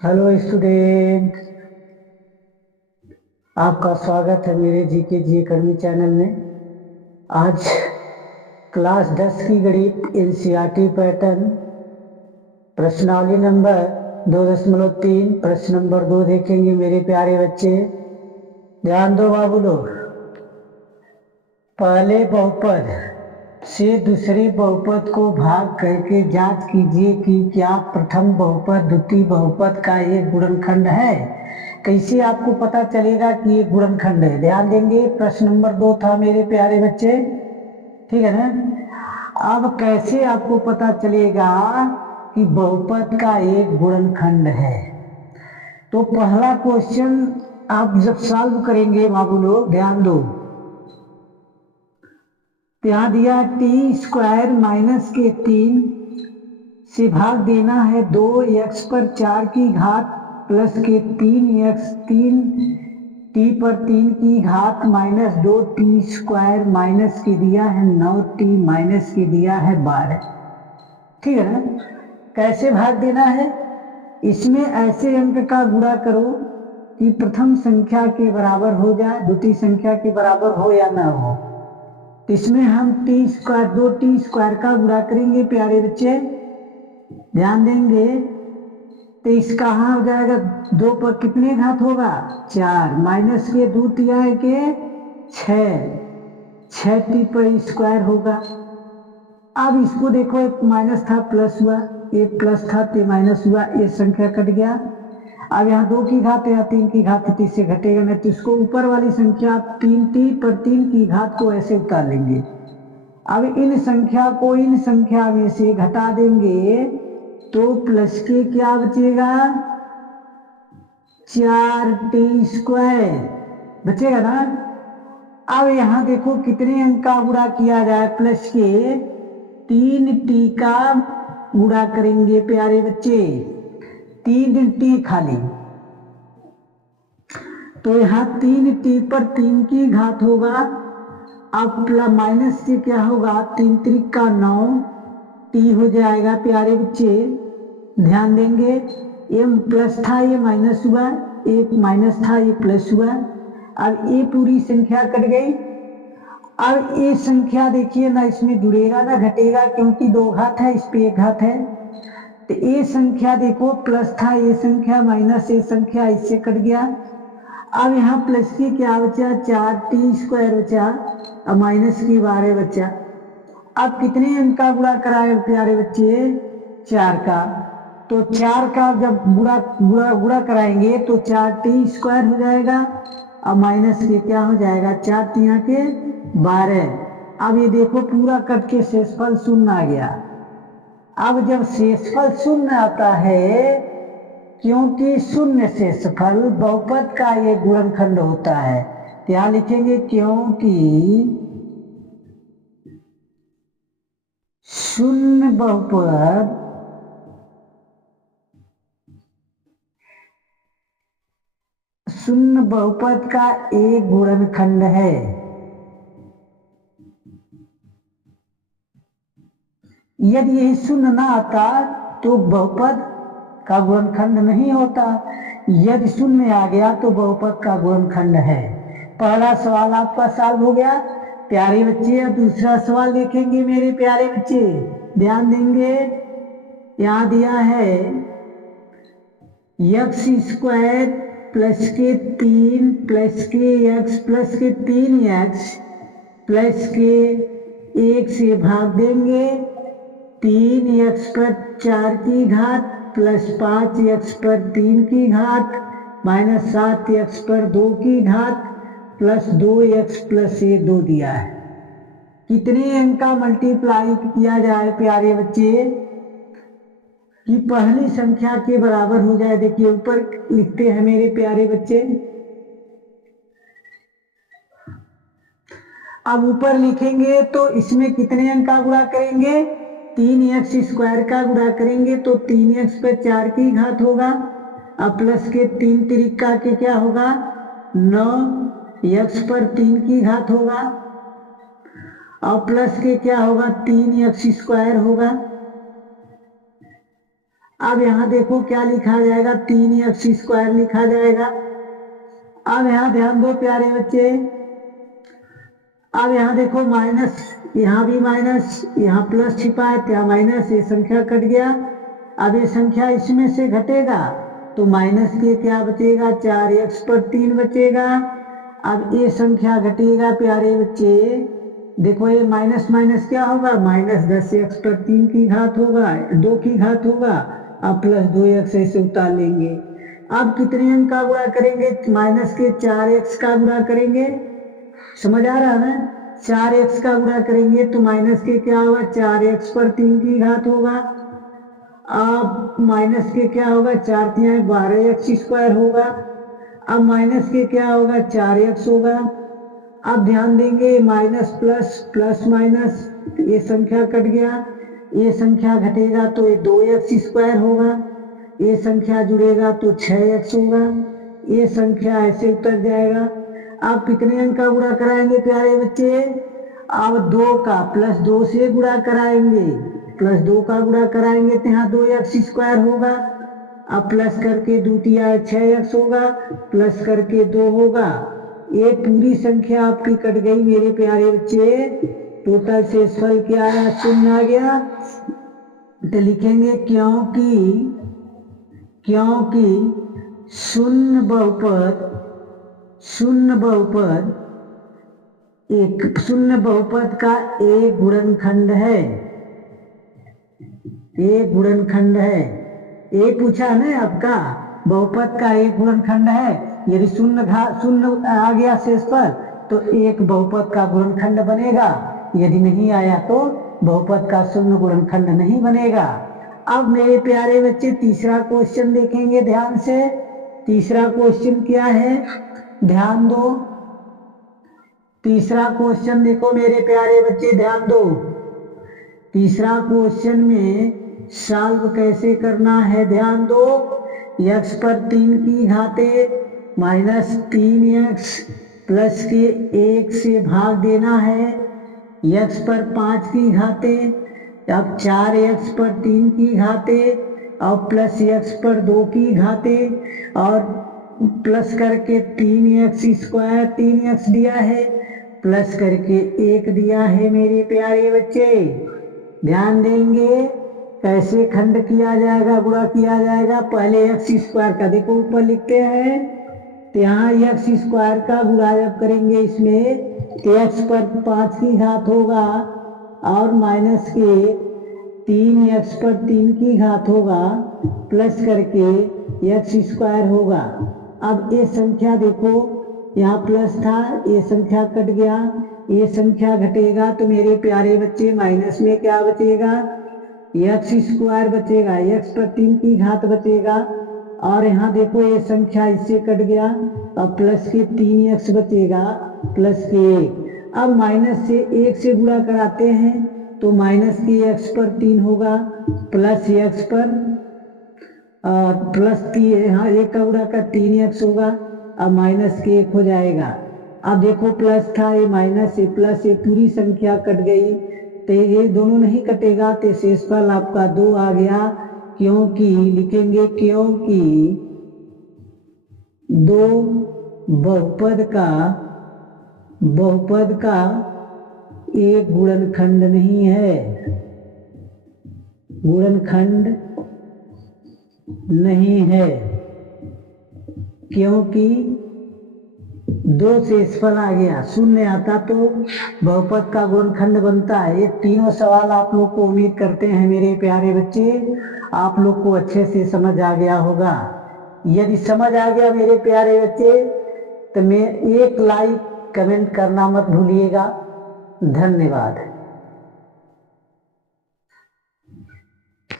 Hello student, आपका स्वागत है मेरे जीके जी अकेडमी चैनल में। आज क्लास 10 की गणित एनसीईआरटी पैटर्न प्रश्नावली नंबर 2.3 प्रश्न नंबर 2 देखेंगे मेरे प्यारे बच्चे। ध्यान दो बाबू लोग। पहले बहुपद से दूसरे बहुपद को भाग करके जांच कीजिए कि क्या प्रथम बहुपद द्वितीय बहुपद का एक गुणनखंड है। कैसे आपको पता चलेगा कि ये गुणनखंड है? ध्यान देंगे, प्रश्न नंबर 2 था मेरे प्यारे बच्चे, ठीक है ना। अब कैसे आपको पता चलेगा कि बहुपद का एक गुणनखंड है? तो पहला क्वेश्चन आप जब सॉल्व करेंगे बाबू लोग, ध्यान दो। यहाँ दिया टी स्क्वायर माइनस के 3 से भाग देना है 2x पर 4 की घात प्लस के 3x 3 टी पर 3 की घात माइनस 2t स्क्वायर माइनस के दिया है 9t माइनस के दिया है 12। ठीक है ना। कैसे भाग देना है? इसमें ऐसे अंक का गुणा करो कि प्रथम संख्या के बराबर हो जाए, द्वितीय संख्या के बराबर हो या ना हो। इसमें हम टी स्क्वायर 2t स्क्वायर का गुणा करेंगे प्यारे बच्चे, ध्यान देंगे। तो इस कहाँ हो जाएगा? 2 पर कितने घात होगा? 4 माइनस के 2 तिया के 6 टी पर स्क्वायर होगा। अब इसको देखो, एक माइनस था प्लस हुआ, एक प्लस था तो माइनस हुआ, ये संख्या कट गया। अब यहाँ 2 की घात है या 3 की घात है, 3 से घटेगा नहीं, तो इसको ऊपर वाली संख्या 3t पर 3 की घात को ऐसे उतार लेंगे। अब इन संख्या को इन संख्या में से घटा देंगे तो प्लस के क्या बचेगा? 4t स्क्वायर बचेगा ना। अब यहां देखो कितने अंक का गुणा किया जाए, प्लस के 3t का गुणा करेंगे प्यारे बच्चे, 3t खाली। तो यहाँ 3t पर 3 की घात होगा। अब माइनस से क्या होगा? 3 त्रिक का 9 टी हो जाएगा प्यारे बच्चे, ध्यान देंगे। ये प्लस था ये माइनस हुआ, एक माइनस था ये प्लस हुआ। अब ये पूरी संख्या कट गई। अब ये संख्या देखिए ना, इसमें जुड़ेगा ना घटेगा, क्योंकि 2 घात है, इस पे 1 घात है। तो ये संख्या देखो प्लस था, ये संख्या माइनस ये संख्या, इससे कट गया। अब यहाँ प्लस की क्या बचा? 4t स्क्वायर बचा, अब माइनस की 12 बचा। अब कितने अंक का गुणा कराए प्यारे बच्चे? 4 का। तो 4 का जब गुणा कराएंगे तो 4t स्क्वायर हो जाएगा, अब माइनस के क्या हो जाएगा? 4 तिया के 12। अब ये देखो पूरा कट के शेषफल शून्य आ गया। अब जब शेषफल शून्य आता है, क्योंकि शून्य शेषफल बहुपद का ये गुणनखंड होता है, क्या लिखेंगे? क्योंकि शून्य बहुपद शून्य बहुपद का एक गुणनखंड है। यदि यही शून्य ना आता तो बहुपद का गुणनखंड नहीं होता। यदि शून्य आ गया तो बहुपद का गुणनखंड है। पहला सवाल आपका सॉल्व हो गया प्यारे बच्चे। अब दूसरा सवाल देखेंगे मेरे प्यारे बच्चे, ध्यान देंगे। यहां दिया है एक्स स्क्वायर प्लस के 3 प्लस के एक्स प्लस के 3x प्लस के 1 से भाग देंगे 3x पर 4 की घात प्लस 5x पर 3 की घात माइनस 7x पर 2 की घात प्लस 2x प्लस ये 2 दिया है। कितने अंक का मल्टीप्लाई किया जाए प्यारे बच्चे कि पहली संख्या के बराबर हो जाए? देखिए ऊपर लिखते हैं मेरे प्यारे बच्चे। अब ऊपर लिखेंगे तो इसमें कितने अंक का गुणा करेंगे? 3x स्क्वायर का गुणा करेंगे तो 3x पर 4 की घात होगा, अब प्लस के 3 त्रिका के क्या होगा? 9x पर 3 की घात होगा, और प्लस के क्या होगा? 3x स्क्वायर होगा। अब यहाँ देखो क्या लिखा जाएगा, 3x² लिखा जाएगा। अब यहाँ ध्यान दो प्यारे बच्चे, अब यहाँ देखो माइनस, यहाँ भी माइनस, यहाँ प्लस छिपा है, क्या माइनस, ये संख्या कट गया। अब ये संख्या इसमें से घटेगा तो माइनस के क्या बचेगा, 4x पर 3 बचेगा। अब ये संख्या घटेगा प्यारे बच्चे, देखो ये माइनस माइनस क्या होगा, माइनस 10x पर 3 की घात होगा, 2 की घात होगा। अब प्लस 2x ऐसे उतार लेंगे। अब कितने अंक का गुणा करेंगे, माइनस के 4x का गुणा करेंगे, समझ आ रहा है ना, 4x का गुणा करेंगे तो माइनस के क्या होगा, 4x पर 3 की घात होगा। अब माइनस के क्या होगा, 4 तिहाई 12x² होगा। अब माइनस के क्या होगा, 4x होगा। अब ध्यान देंगे माइनस प्लस, प्लस माइनस, ये संख्या कट गया, ये संख्या घटेगा तो ये 2x² होगा, ये संख्या जुड़ेगा तो 6x होगा, ये संख्या ऐसे उतर जाएगा। अब कितने अंक का गुणा कराएंगे प्यारे बच्चे, अब 2 का प्लस 2 से गुणा कराएंगे, प्लस 2 का गुणा कराएंगे तो यहाँ 2x² होगा। अब प्लस करके 2 तिहाई 6x होगा, प्लस करके 2 होगा। ये पूरी संख्या आपकी कट गई मेरे प्यारे बच्चे, टोटल शेषफल क्या आया, 0 आ गया। तो लिखेंगे क्योंकि शून्य बहुपद का एक गुणनखंड है, एक गुणनखंड है। ये पूछा है ना आपका, बहुपद का एक गुणनखंड है। यदि शून्य आ गया शेषफल तो एक बहुपद का गुणनखंड बनेगा, यदि नहीं आया तो बहुपद का शून्य गुणनखंड नहीं बनेगा। अब मेरे प्यारे बच्चे तीसरा क्वेश्चन देखेंगे ध्यान से। तीसरा क्वेश्चन क्या है, ध्यान दो। तीसरा क्वेश्चन देखो मेरे प्यारे बच्चे, ध्यान दो। तीसरा क्वेश्चन में सॉल्व कैसे करना है, ध्यान दो। x पर 3 की घाते माइनस 3x प्लस के 1 से भाग देना है। x पर 5 की घाते, अब 4x पर 3 की घाते और प्लस x पर 2 की घाते और प्लस करके 3x², 3x दिया है, प्लस करके 1 दिया है मेरे प्यारे बच्चे। ध्यान देंगे कैसे खंड किया जाएगा, गुणा किया जाएगा। पहले x² का देखो ऊपर लिखते हैं, तो यहाँ x² का गुणा जब करेंगे इसमें तो x पर 5 की घात होगा और माइनस के 3x पर 3 की घात होगा, प्लस करके x² होगा। अब ये संख्या देखो, यहाँ प्लस था, ये संख्या कट गया, ये संख्या घटेगा तो मेरे प्यारे बच्चे माइनस में क्या बचेगा, x² बचेगा, x पर 3 की घात बचेगा और यहाँ देखो ये संख्या इससे कट गया और प्लस के 3x बचेगा, प्लस के 1। अब माइनस से 1 से गुणा कराते हैं तो माइनस के x पर 3 होगा, प्लस x पर प्लस 3, यहाँ 1 का गुणा कर 3x होगा, अब माइनस के 1 हो जाएगा। अब देखो प्लस था, ये माइनस, ये प्लस, ये पूरी संख्या कट गई तो ये दोनों नहीं कटेगा तो शेषफल आपका 2 आ गया। क्योंकि लिखेंगे क्योंकि 2 बहुपद का एक गुणनखंड नहीं है, गुणनखंड नहीं है। क्योंकि 2 शेषफल आ गया, 0 आता तो बहुपद का गुणनखंड बनता है। ये तीनों सवाल आप लोग को उम्मीद करते हैं मेरे प्यारे बच्चे आप लोग को अच्छे से समझ आ गया होगा। यदि समझ आ गया मेरे प्यारे बच्चे तो मैं एक लाइक कमेंट करना मत भूलिएगा। धन्यवाद।